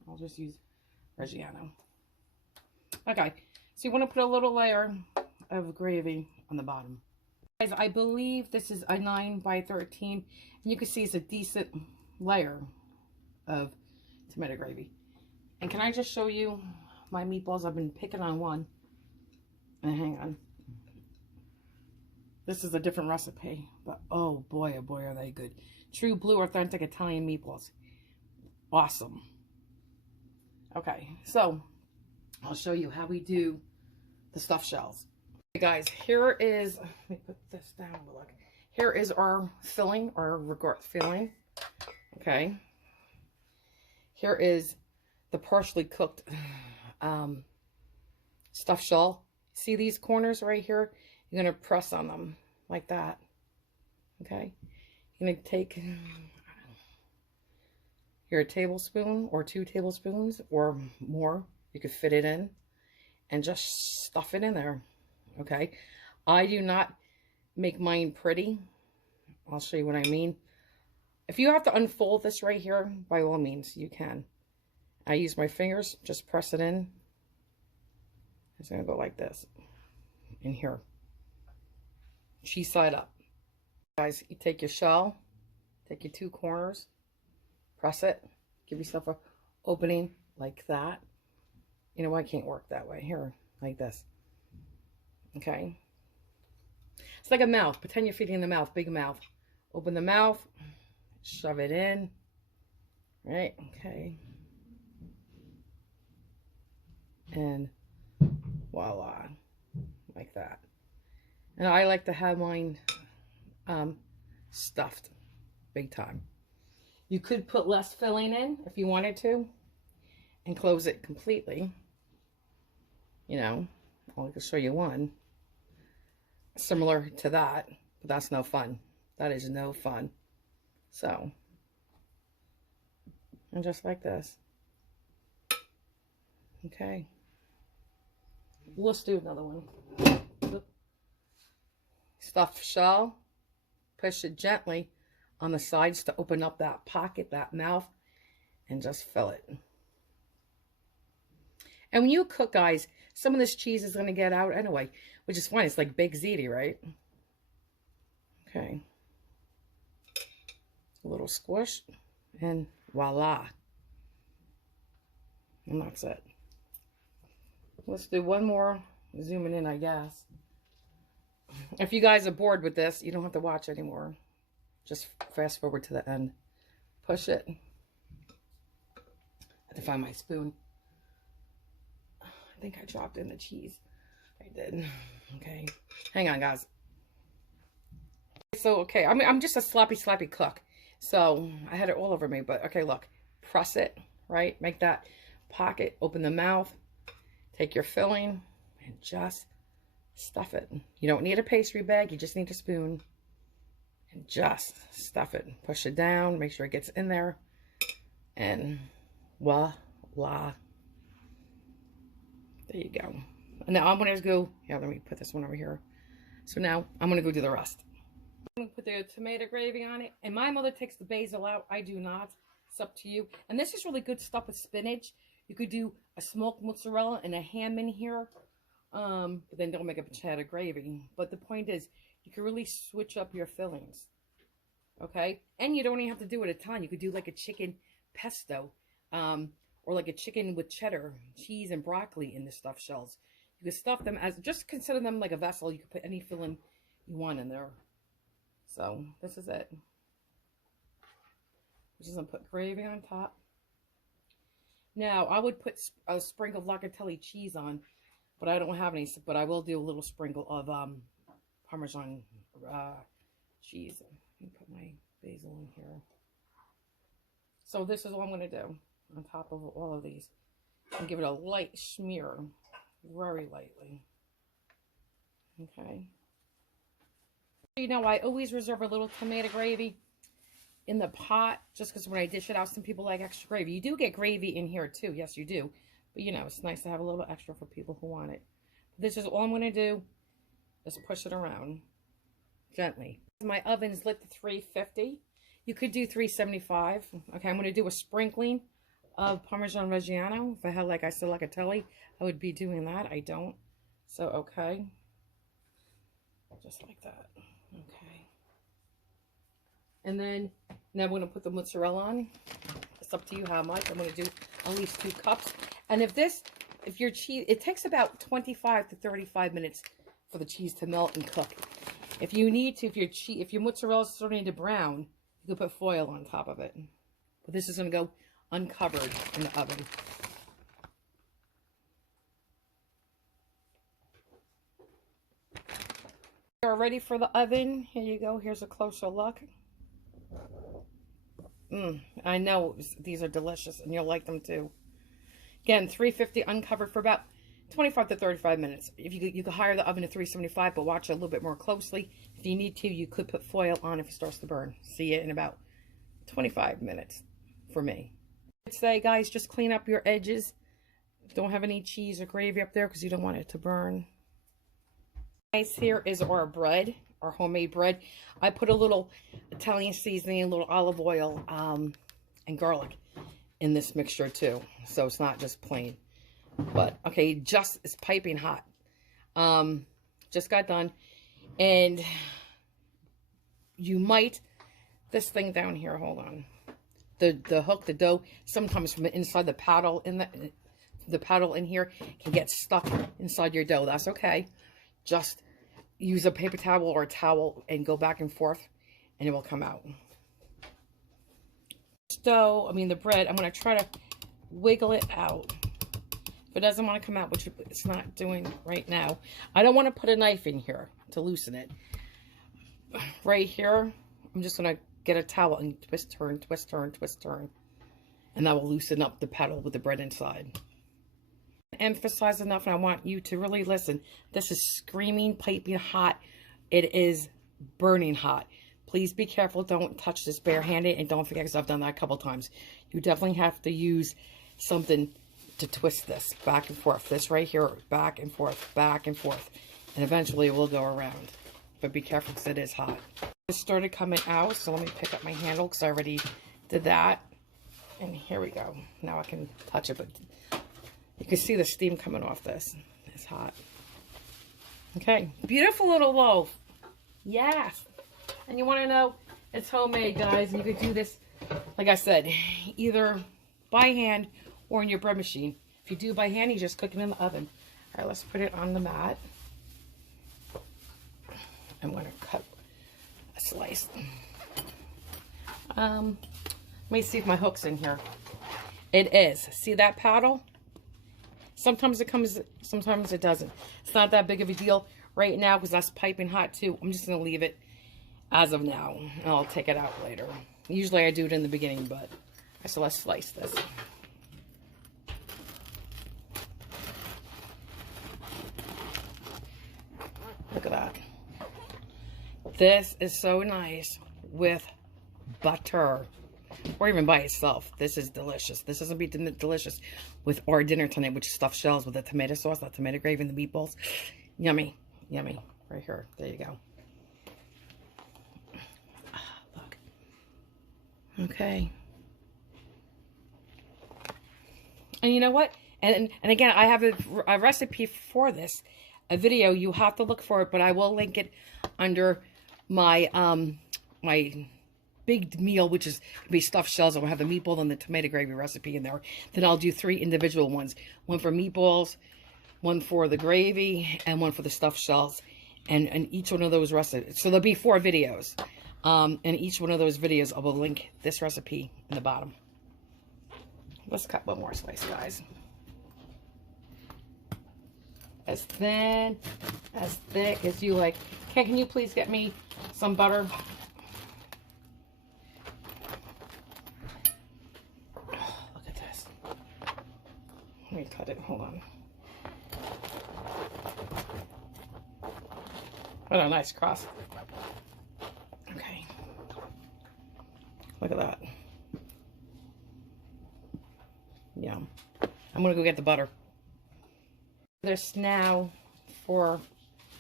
I'll just use Reggiano. Okay, so you want to put a little layer of gravy on the bottom. Guys, I believe this is a 9 by 13, and you can see it's a decent layer of tomato gravy. And can I just show you my meatballs? I've been picking on one. And hang on. This is a different recipe, but oh boy, are they good. True blue, authentic Italian meatballs. Awesome. Okay, so I'll show you how we do the stuffed shells. Okay, guys, here is, let me put this down a look. Here is our filling, our regard filling. Okay. Here is the partially cooked stuffed shell. See these corners right here? You're going to press on them like that. Okay. You're going to take your tablespoon or 2 tablespoons or more. You could fit it in and just stuff it in there. Okay. I do not make mine pretty. I'll show you what I mean. If you have to unfold this right here, by all means, you can. I use my fingers, just press it in. It's going to go like this. In here. Cheese side up. Guys, you take your shell, take your 2 corners, press it, give yourself a opening like that. You know, I can't work that way. Here, like this. Okay. It's like a mouth. Pretend you're feeding the mouth, big mouth. Open the mouth, shove it in. Right, okay. And voila, like that. And I like to have mine stuffed big time. You could put less filling in if you wanted to and close it completely. You know, I'll just show you one similar to that, but that's no fun. That is no fun. So, and just like this. Okay. Let's do another one. Stuffed shell. Push it gently on the sides to open up that pocket, that mouth, and just fill it. And when you cook, guys, some of this cheese is going to get out anyway, which is fine. It's like baked ziti, right? Okay. A little squish, and voila. And that's it. Let's do one more. Zooming in, I guess. If you guys are bored with this, you don't have to watch anymore. Just fast forward to the end. Push it. I have to find my spoon. I think I dropped in the cheese. I did. Okay. Hang on, guys. So, okay. I'm just a sloppy cook. So, I had it all over me. But, okay, look. Press it, right? Make that pocket. Open the mouth. Take your filling. And just stuff it. You don't need a pastry bag. You just need a spoon. And just stuff it. Push it down. Make sure it gets in there. And voila. There you go. And now I'm going to go. Yeah, let me put this one over here. So now I'm going to go do the rest. I'm going to put the tomato gravy on it. And my mother takes the basil out. I do not. It's up to you. And this is really good stuff with spinach. You could do a smoked mozzarella and a ham in here. But then don't make a pancetta gravy. But the point is, you can really switch up your fillings. Okay? And you don't even have to do it a ton. You could do like a chicken pesto. Or like a chicken with cheddar, cheese, and broccoli in the stuffed shells. You could stuff them as, just consider them like a vessel. You could put any filling you want in there. So, this is it. I'm just going to put gravy on top. Now, I would put a sprinkle of locatelli cheese on, but I don't have any. But I will do a little sprinkle of Parmesan cheese. Let me put my basil in here. So, this is all I'm going to do on top of all of these. And give it a light smear. Very lightly. Okay. You know, I always reserve a little tomato gravy in the pot, just because when I dish it out, some people like extra gravy. You do get gravy in here too. Yes, you do. But you know, it's nice to have a little extra for people who want it. This is all I'm going to do. Just push it around gently. My oven's lit to 350. You could do 375. Okay, I'm going to do a sprinkling of Parmesan Reggiano. If I had, like I said, locatelli, I would be doing that. I don't. So, okay. Just like that. Okay. And then, now I'm going to put the mozzarella on. It's up to you how much. I'm going to do at least 2 cups. And if your cheese, it takes about 25 to 35 minutes for the cheese to melt and cook. If you need to, if your mozzarella is starting to brown, you can put foil on top of it. But this is going to go uncovered in the oven. You're ready for the oven. Here you go. Here's a closer look. I know these are delicious and you'll like them too. Again, 350 uncovered for about 25 to 35 minutes. If you could hire the oven to 375, but watch it a little bit more closely. If you need to, you could put foil on if it starts to burn. See it in about 25 minutes for me. I'd say, guys, just clean up your edges. Don't have any cheese or gravy up there because you don't want it to burn. Nice, here is our bread, our homemade bread. I put a little Italian seasoning, a little olive oil, and garlic in this mixture too. So it's not just plain. But, okay, it's piping hot. Just got done. And you might, this thing down here, hold on. The hook, the dough, sometimes from inside the paddle, the paddle in here can get stuck inside your dough. That's okay. Just use a paper towel or a towel and go back and forth and it will come out. The bread, I'm going to try to wiggle it out. If it doesn't want to come out, which it's not doing right now, I don't want to put a knife in here to loosen it. Right here, I'm just going to get a towel and twist, turn, twist, turn, twist, turn. And that will loosen up the paddle with the bread inside. Emphasize enough, and I want you to really listen. This is screaming, piping hot. It is burning hot. Please be careful. Don't touch this barehanded, and don't forget, because I've done that a couple times. You definitely have to use something to twist this back and forth. This right here, back and forth, and eventually it will go around. But be careful because it is hot. It started coming out, so let me pick up my handle because I already did that. And here we go. Now I can touch it, but you can see the steam coming off this. It's hot. Okay, beautiful little loaf. Yes. And you want to know, it's homemade, guys. And you could do this, like I said, either by hand or in your bread machine. If you do by hand, you just cook it in the oven. All right, let's put it on the mat. I'm going to cut a slice. Let me see if my hook's in here. It is. See that paddle? Sometimes it comes, sometimes it doesn't. It's not that big of a deal right now because that's piping hot too. I'm just going to leave it as of now, and I'll take it out later. Usually I do it in the beginning, but so let's slice this. Look at that. This is so nice with butter, or even by itself. This is delicious. This doesn't be delicious with our dinner tonight, which is stuffed shells with the tomato sauce, that tomato gravy, and the meatballs. Yummy, yummy. Right here. There you go. Look. Okay. And you know what? And again, I have a recipe for this, a video. You have to look for it, but I will link it under my my big meal, which is gonna be stuffed shells. I'll have the meatball and the tomato gravy recipe in there. Then I'll do 3 individual ones: one for meatballs, one for the gravy, and one for the stuffed shells. And each one of those recipes, so there'll be 4 videos. And each one of those videos, I will link this recipe in the bottom. Let's cut one more slice, guys. As thin, as thick as you like. Can you please get me some butter? Oh, look at this. Let me cut it. Hold on. What a nice cross. Okay. Look at that. Yum. I'm going to go get the butter. This now for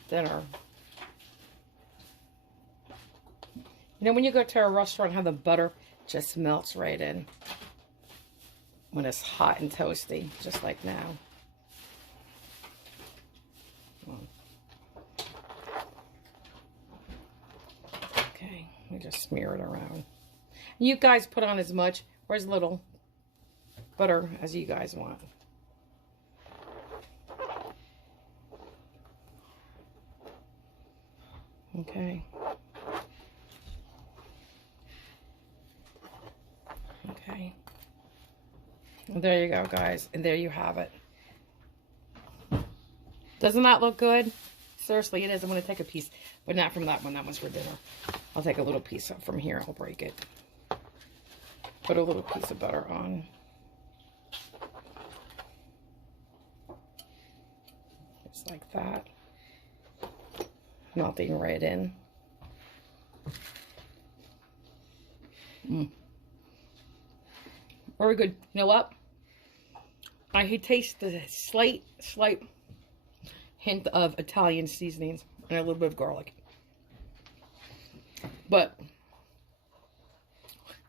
dinner. You know, when you go to a restaurant, how the butter just melts right in when it's hot and toasty, just like now. Okay, let me just smear it around. You guys put on as much or as little butter as you guys want. Okay. Okay. And there you go, guys. And there you have it. Doesn't that look good? Seriously, it is. I'm going to take a piece, but not from that one. That one's for dinner. I'll take a little piece up from here. I'll break it. Put a little piece of butter on. Just like that. Melting right in. Very good. You know what? I taste the slight hint of Italian seasonings and a little bit of garlic. But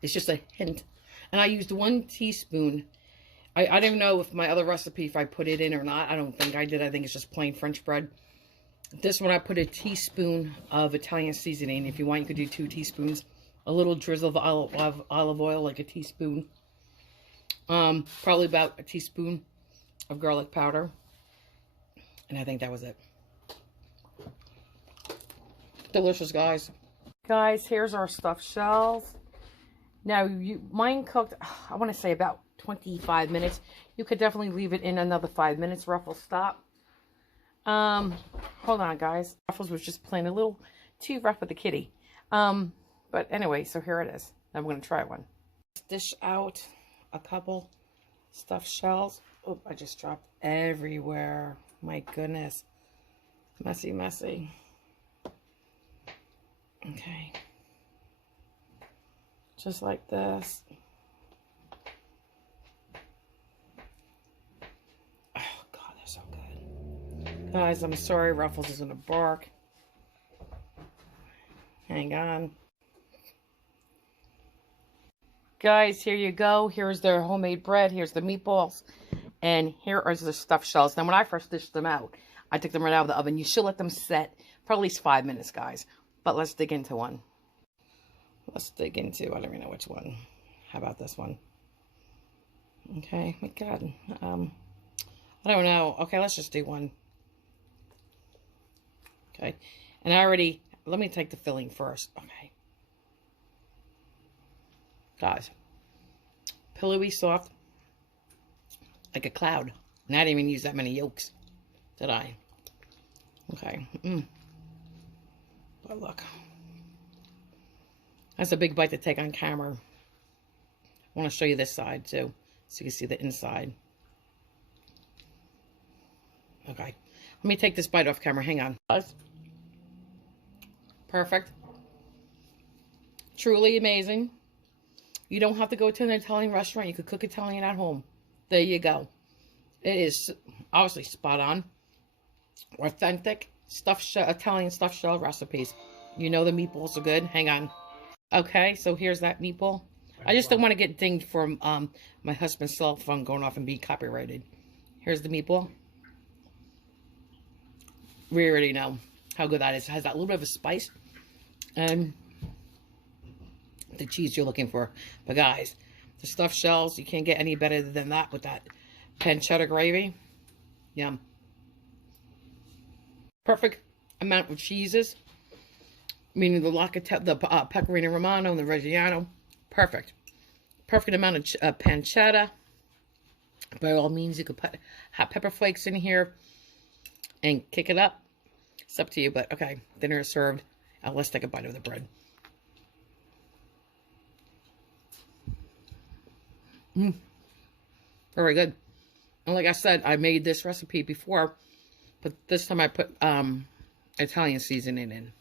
it's just a hint. And I used 1 teaspoon. I don't know if my other recipe, if I put it in or not. I don't think I did. I think it's just plain French bread. This one I put a teaspoon of Italian seasoning. If you want, you could do 2 teaspoons. A little drizzle of olive oil, like a teaspoon. Probably about a teaspoon of garlic powder. And I think that was it. Delicious, guys. Guys, here's our stuffed shells. Now, mine cooked, I want to say about 25 minutes. You could definitely leave it in another 5 minutes. Ruffles, stop. Hold on, guys. Ruffles was just playing a little too rough with the kitty. But anyway, so here it is. I'm going to try one. Dish out a couple stuffed shells. Oh, I just dropped everywhere. My goodness. Messy, messy. Okay. Just like this. Oh, God, they're so good. Guys, I'm sorry Ruffles is going to bark. Hang on. Guys, here you go. Here's their homemade bread. Here's the meatballs. And here are the stuffed shells. Now, when I first dished them out, I took them right out of the oven. You should let them set for at least 5 minutes, guys. But let's dig into one. Let's dig into, I don't even know which one. How about this one? Okay, my God. I don't know. Okay, let's just do one. Okay. And I already, let me take the filling first. Okay. Guys. Pillowy, soft. Like a cloud. And I didn't even use that many yolks. Did I? Okay. But look. That's a big bite to take on camera. I want to show you this side too. So you can see the inside. Okay. Let me take this bite off camera. Hang on. Perfect. Truly amazing. You don't have to go to an Italian restaurant. You could cook Italian at home. There you go. It is obviously spot on. Authentic. Italian stuffed shell recipes. You know the meatballs are good. Hang on. Okay, so here's that meatball. I just don't want to get dinged from my husband's cell phone going off and being copyrighted. Here's the meatball. We already know how good that is. It has that little bit of a spice and the cheese you're looking for. But guys, the stuffed shells, you can't get any better than that with that pancetta gravy. Yum. Perfect amount of cheeses, meaning the Pecorino Romano and the Reggiano. Perfect. Perfect amount of pancetta. By all means, you could put hot pepper flakes in here and kick it up. It's up to you, but okay. Dinner is served. Let's take a bite of the bread. Very good. And like I said, I made this recipe before, but this time I put Italian seasoning in.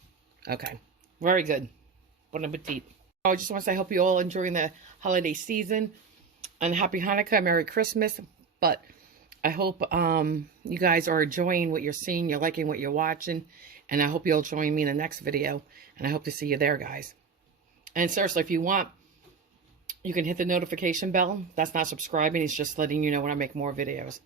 Okay. Very good. Bon appetit. I just want to say I hope you all enjoying the holiday season. And Happy Hanukkah, Merry Christmas. But I hope you guys are enjoying what you're seeing. You're liking what you're watching. And I hope you'll join me in the next video. And I hope to see you there, guys. And seriously, if you want, you can hit the notification bell. That's not subscribing. It's just letting you know when I make more videos.